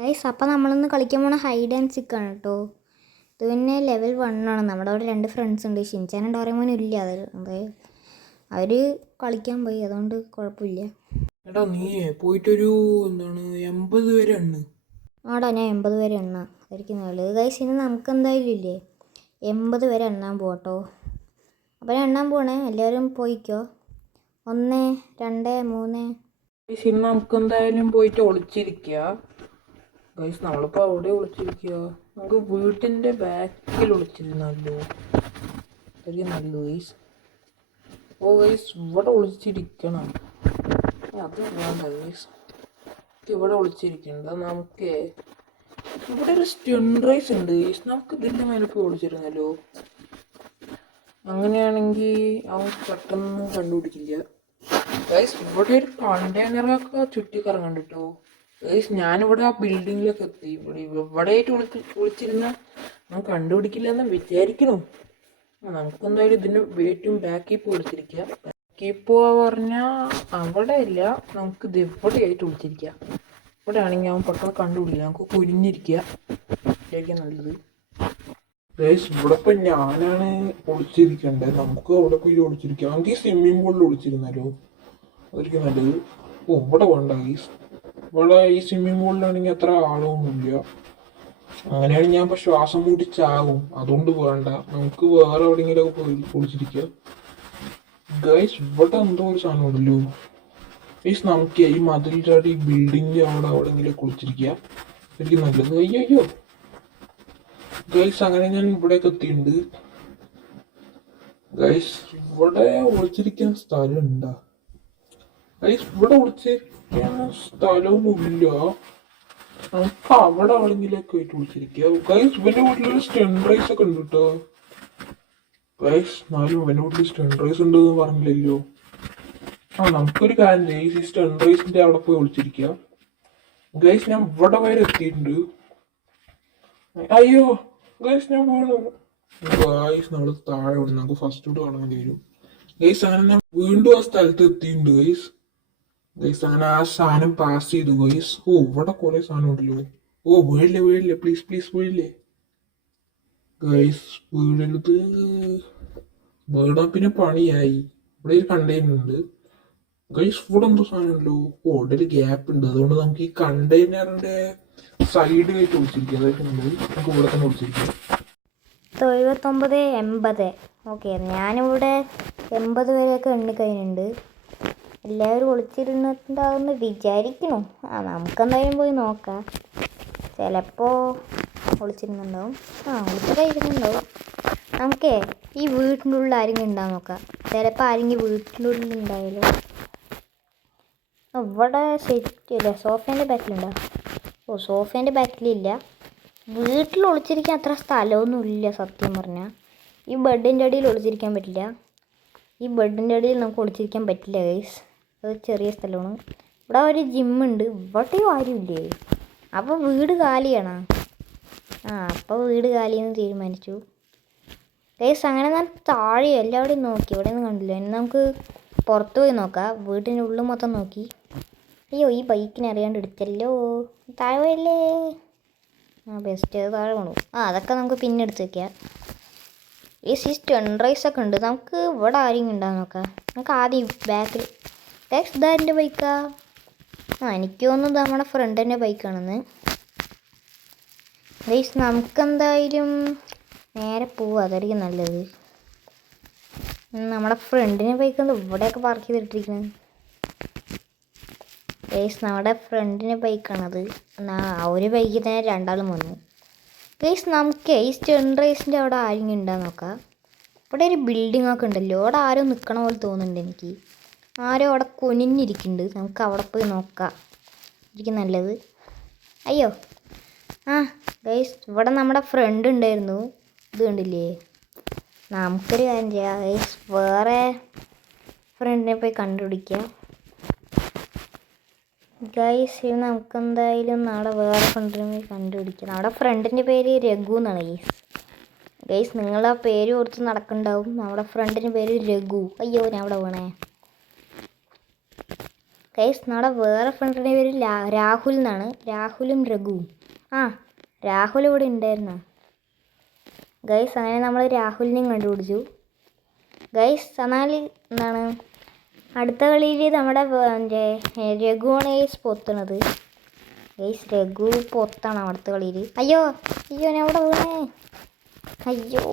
Guys അപ്പോൾ നമ്മളിന്ന് കളിക്കാൻ പോണ ഹൈഡ് ആൻഡ് സിക്ക് ആണ് കേട്ടോ. ഇത് പിന്നെ ലെവൽ 1 ആണ്. നമ്മുടെ അവിടെ 2 ഫ്രണ്ട്സ് ഉണ്ട്. ഷിൻചാനും ഡോറേമോനും ഇല്ല. അത് അവർ കളിക്കാൻ പോയി, അതുകൊണ്ട് കുഴപ്പമില്ല. എടാ നീ പോയിട്ടൊരു 80 വരെ എണ്ണ്. ആടാ ഞാൻ 80 വരെ എണ്ണാം. അതായിരിക്കും നല്ലത്. ഗൈസ് ഇനി നമുക്ക് എന്തായാലും ഇല്ലേ 80 വരെ എണ്ണാൻ പോകട്ടോ. അപ്പോൾ ഞാൻ എണ്ണാൻ പോണേ, എല്ലാവരും പോയിക്കോ. 1 2 3. ഇന്ന് നമുക്ക് എന്തായാലും പോയിട്ട് ഒളിച്ചിരിക്കുക. ഗൈസ് നമ്മളിപ്പോൾ അവിടെ ഒളിച്ചിരിക്കുക. നമുക്ക് വീട്ടിൻ്റെ ബാക്കിൽ ഒളിച്ചിരുന്നല്ലോ, അതായിരിക്കും നല്ലത് ഗൈസ്. ഓ ഗൈസ് ഇവിടെ ഒളിച്ചിരിക്കണം, അത് വേണ്ട ഗൈസ്. ഇവിടെ ഒളിച്ചിരിക്കണ്ട. നമുക്ക് ഇവിടെ ഒരു സ്റ്റൺറൈസ് ഉണ്ട് ഗൈസ്, നമുക്ക് ഇതിൻ്റെ മേലെ പോയി ഒളിച്ചിരുന്നല്ലോ. അങ്ങനെയാണെങ്കിൽ അവൻ പെട്ടെന്ന് കണ്ടുപിടിക്കില്ല ഗൈസ്. ഇവിടെ ഒരു കണ്ടെയ്നറൊക്കെ ചുറ്റിക്കറങ്ങുന്നുണ്ട് കേട്ടോ ഗൈസ്. ഞാനിവിടെ ആ ബിൽഡിങ്ങിലൊക്കെ എത്തി. ഇവിടെ ആയിട്ട് വിളിച്ചിരുന്ന നമുക്ക് കണ്ടുപിടിക്കില്ല എന്ന് വിചാരിക്കണു. നമുക്കെന്തായാലും ഇതിന് വെയിറ്റും ബാക്കിൽ വിളിച്ചിരിക്കുക. ബാക്കിൽ പറഞ്ഞാൽ അവിടെ ഇല്ല, നമുക്ക് ഇത് ഇവിടെ ആയിട്ട് വിളിച്ചിരിക്കുക. ഇവിടെ ആണെങ്കിൽ അവൻ പെട്ടെന്ന് കണ്ടുപിടിക്കില്ല, നമുക്ക് കുനിഞ്ഞിരിക്കുക, ഇതായിരിക്കും നല്ലത് ഗൈസ്. ഇവിടെ ഇപ്പം ഞാനാണ് ഒളിച്ചിരിക്കേണ്ടത്. നമുക്ക് അവിടെ പോയി ഒളിച്ചിരിക്കാം. നമുക്ക് ഈ സ്വിമ്മിംഗ് പൂളിൽ ഒളിച്ചിരുന്നല്ലോ, അതായിരിക്കും നല്ലത്. ഓ ഇവിടെ വേണ്ട ഗൈസ്. ഇവിടെ ഈ സ്വിമ്മിംഗ് പൂളിലാണെങ്കിൽ അത്ര ആളൊന്നുമില്ല. അങ്ങനെയാണെങ്കിൽ ഞാൻ ഇപ്പോൾ ശ്വാസം കൂടി ചാവും, അതുകൊണ്ട് വേണ്ട. നമുക്ക് വേറെ എവിടെയെങ്കിലുമൊക്കെ പോയി ഒളിച്ചിരിക്കുക ഗൈസ്. ഇവിടെ എന്തോ ഒരു സാധനം ഉണ്ടല്ലോ ഗൈസ്. നമുക്ക് ഈ മതിലിൻ്റെ ഈ ബിൽഡിങ്ങിൻ്റെ അവിടെ എവിടെയെങ്കിലുമൊക്കെ ഒളിച്ചിരിക്കുക, അതായിരിക്കും നല്ലത്. അയ്യോ ഗൈസ്, അങ്ങനെ ഞാൻ ഇവിടേക്ക് എത്തിയിട്ടുണ്ട് ഗൈസ്. ഇവിടെ ഒളിച്ചിരിക്കാൻ സ്ഥലം ഉണ്ടാ ഗൈസ്? ഇവിടെ ഒളിച്ചിരിക്കാൻ സ്ഥലമൊന്നുമില്ല. നമുക്ക് അവിടെ ആണെങ്കിലൊക്കെ ആയിട്ട് വിളിച്ചിരിക്കുക ഗൈസ്. ഇവന്റെ വീട്ടിലൊരു സ്റ്റൺറൈസ് ഒക്കെ ഉണ്ട് കേട്ടോ ഗൈസ്. എന്നാലും ഇവന്റെ വീട്ടിൽ സ്റ്റൺറൈസ് ഉണ്ട് എന്ന് പറഞ്ഞില്ലല്ലോ. നമുക്കൊരു കാര്യം ചെയ്യാം, ഈ സ്റ്റൺറൈസിന്റെ അവിടെ പോയി വിളിച്ചിരിക്കുക ഗൈസ്. ഞാൻ ഇവിടെ വരെ എത്തിയിട്ടുണ്ട്. അയ്യോ ഗൈസ്, ഞാൻ വീണു ഗൈസ്. നമ്മള് താഴെ വിടും, നമുക്ക് ഫസ്റ്റ് ഫുഡ് കാണാൻ വരും ഗൈസ്. അങ്ങനെ ഞാൻ വീണ്ടും ആ സ്ഥലത്ത് എത്തിയിട്ടുണ്ട് ഗൈസ്. ഗൈസ് അങ്ങനെ ആ സാധനം പാസ് ചെയ്തു ഗൈസ്. ഓ ഇവിടെ കുറെ സാധനം ഉണ്ടല്ലോ. ഓ വീഴില്ലേ പ്ലീസ് വീഴില്ലേ ഗൈസ്. വീഴരുത്, വീണാ പിന്നെ പണിയായി. ഇവിടെ ഒരു കണ്ടെയ്നർ ഉണ്ട് ഗൈസ്. ഇവിടെ എന്തോ സാധനം ഉണ്ടല്ലോ. ഓ ഇവിടെ ഒരു ഗ്യാപ്പ് ഉണ്ട്, അതുകൊണ്ട് നമുക്ക് ഈ കണ്ടെയ്നറിന്റെ സൈഡിലായിട്ട് ഒളിച്ചിരിക്കുക, അതായത് നമുക്ക് ഇവിടെ തന്നെ ഒളിച്ചിരിക്കുക. 79 80. ഓക്കെ, ഞാനിവിടെ 80 വരെയൊക്കെ എണ്ണിക്കഴിഞ്ഞിട്ടുണ്ട്. എല്ലാവരും ഒളിച്ചിരുന്നിട്ടുണ്ടാവുമെന്ന് വിചാരിക്കണു. നമുക്കെന്തായാലും പോയി നോക്കാം. ചിലപ്പോൾ ഒളിച്ചിരുന്നുണ്ടാവും. ഒളിച്ചൊക്കെ ഇരുന്നുണ്ടാവും. നമുക്കേ ഈ വീട്ടിൻ്റെ ഉള്ളിൽ ആരെങ്കിലും ഉണ്ടാവും നോക്കാം. ചിലപ്പോൾ ആരെങ്കിലും വീട്ടിൻ്റെ ഉള്ളിൽ ഉണ്ടായാലും. ഇവിടെ ശരിക്കില്ല, സോഫേൻ്റെ ബാക്കിലുണ്ടോ? ഓ സോഫേൻ്റെ ബാക്കിലില്ല. വീട്ടിൽ ഒളിച്ചിരിക്കാൻ അത്ര സ്ഥലമൊന്നുമില്ല സത്യം പറഞ്ഞാൽ. ഈ ബെഡിൻ്റെ അടിയിൽ ഒളിച്ചിരിക്കാൻ പറ്റില്ല. ഈ ബെഡിൻ്റെ അടിയിൽ നമുക്ക് ഒളിച്ചിരിക്കാൻ പറ്റില്ല ഗൈസ്, അത് ചെറിയ സ്ഥലമാണ്. ഇവിടെ ഒരു ജിമ്മുണ്ട്, ഇവിടെയും ആരുമില്ലേ. അപ്പോൾ വീട് കാലിയാണ്. അപ്പോൾ വീട് കാലിയെന്ന് തീരുമാനിച്ചു ഗൈസ്. അങ്ങനെ ഞാൻ താഴെ എല്ലാവിടെയും നോക്കി, ഇവിടെ ഒന്നും കണ്ടില്ല. ഇനി നമുക്ക് പുറത്ത് പോയി നോക്കാം. വീട്ടിൻ്റെ ഉള്ളിൽ മൊത്തം നോക്കി. അയ്യോ ഈ ബൈക്കിനെ അറിയാണ്ട് എടുത്തല്ലോ. താഴെ പോയല്ലേ. ബെസ്റ്റ്, താഴെ കൊണ്ടു. അതൊക്കെ നമുക്ക് പിന്നെ എടുത്ത് വയ്ക്കാം. ഈ സ്റ്റൺറൈസ് ഒക്കെ ഉണ്ട്. നമുക്ക് ഇവിടെ ആരെങ്കിലും ഉണ്ടാകും നോക്കാം. നമുക്ക് ആദ്യം ബാക്കിൽ ഗൈസ് ഇതാ എൻ്റെ ബൈക്കാ. എനിക്ക് തോന്നുന്നത് നമ്മുടെ ഫ്രണ്ടിൻ്റെ ബൈക്കാണെന്ന് ഗൈസ്. നമുക്കെന്തായാലും നേരെ പോവുക, അതായിരിക്കും നല്ലത്. നമ്മുടെ ഫ്രണ്ടിൻ്റെ ബൈക്ക് ഇവിടെയൊക്കെ പാർക്ക് ചെയ്തിട്ടിരിക്കുന്നത് ഗൈസ്. നമ്മുടെ ഫ്രണ്ടിൻ്റെ ബൈക്കാണത്. ഒരു ബൈക്കിൽ തന്നെ രണ്ടാളും വന്നു ഗൈസ്. നമുക്ക് ഈ സ്റ്റൺറൈസിൻ്റെ അവിടെ ആരെങ്കിലും ഉണ്ടാകും നോക്കാം. ഇവിടെ ഒരു ബിൽഡിംഗ് ഒക്കെ ഉണ്ടല്ലോ, അവിടെ ആരോ നിൽക്കണ പോലെ തോന്നുന്നുണ്ട് എനിക്ക്. ആരോ അവിടെ കുനിഞ്ഞിരിക്കുന്നുണ്ട്. നമുക്ക് അവിടെ പോയി നോക്കാം, എനിക്ക് നല്ലത്. അയ്യോ ഗൈസ്, ഇവിടെ നമ്മുടെ ഫ്രണ്ട് ഉണ്ടായിരുന്നു. ഇത് കണ്ടില്ലേ? നമുക്കൊരു കാര്യം ചെയ്യാം ഗൈസ്, വേറെ ഫ്രണ്ടിനെ പോയി കണ്ടുപിടിക്കാം ഗൈസ്. നമുക്കെന്തായാലും നാളെ വേറെ ഫ്രണ്ടിനെ പോയി കണ്ടുപിടിക്കണം. അവിടെ ഫ്രണ്ടിൻ്റെ പേര് രഘു എന്നാണ് ഗൈസ്. ഗൈസ് നിങ്ങൾ ആ പേര് കൊടുത്ത് നടക്കുന്നുണ്ടാവും. നമ്മുടെ ഫ്രണ്ടിൻ്റെ പേര് രഘു. അയ്യോ ഞാൻ അവിടെ വീണേ ഗൈസ് നാളെ വേറെ ഫ്രണ്ടിൻ്റെ പേര് രാഹുൽ എന്നാണ്. രാഹുലും രഘുവും. ആ രാഹുൽ ഇവിടെ ഉണ്ടായിരുന്നു ഗൈസ്. അങ്ങനെ നമ്മൾ രാഹുലിനെയും കണ്ടുപിടിച്ചു ഗൈസ്. എന്നാൽ എന്താണ് അടുത്ത കളിയിൽ നമ്മുടെ രഘുവാണ് ഗൈസ് പൊത്തണത് ഗൈസ്. രഘു പൊത്താണ് അടുത്ത കളിയിൽ. അയ്യോ അയ്യോ ഞാൻ അവിടെ വീണേ. അയ്യോ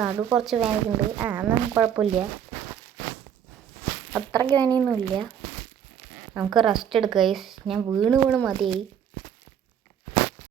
നടു കുറച്ച് വേനലുണ്ട്. എന്നാൽ കുഴപ്പമില്ല, അത്രയ്ക്ക് വേനയൊന്നുമില്ല. നമുക്ക് റെസ്റ്റ് എടുക്കാം ഗൈസ്. ഞാൻ വീണ് മതിയായി.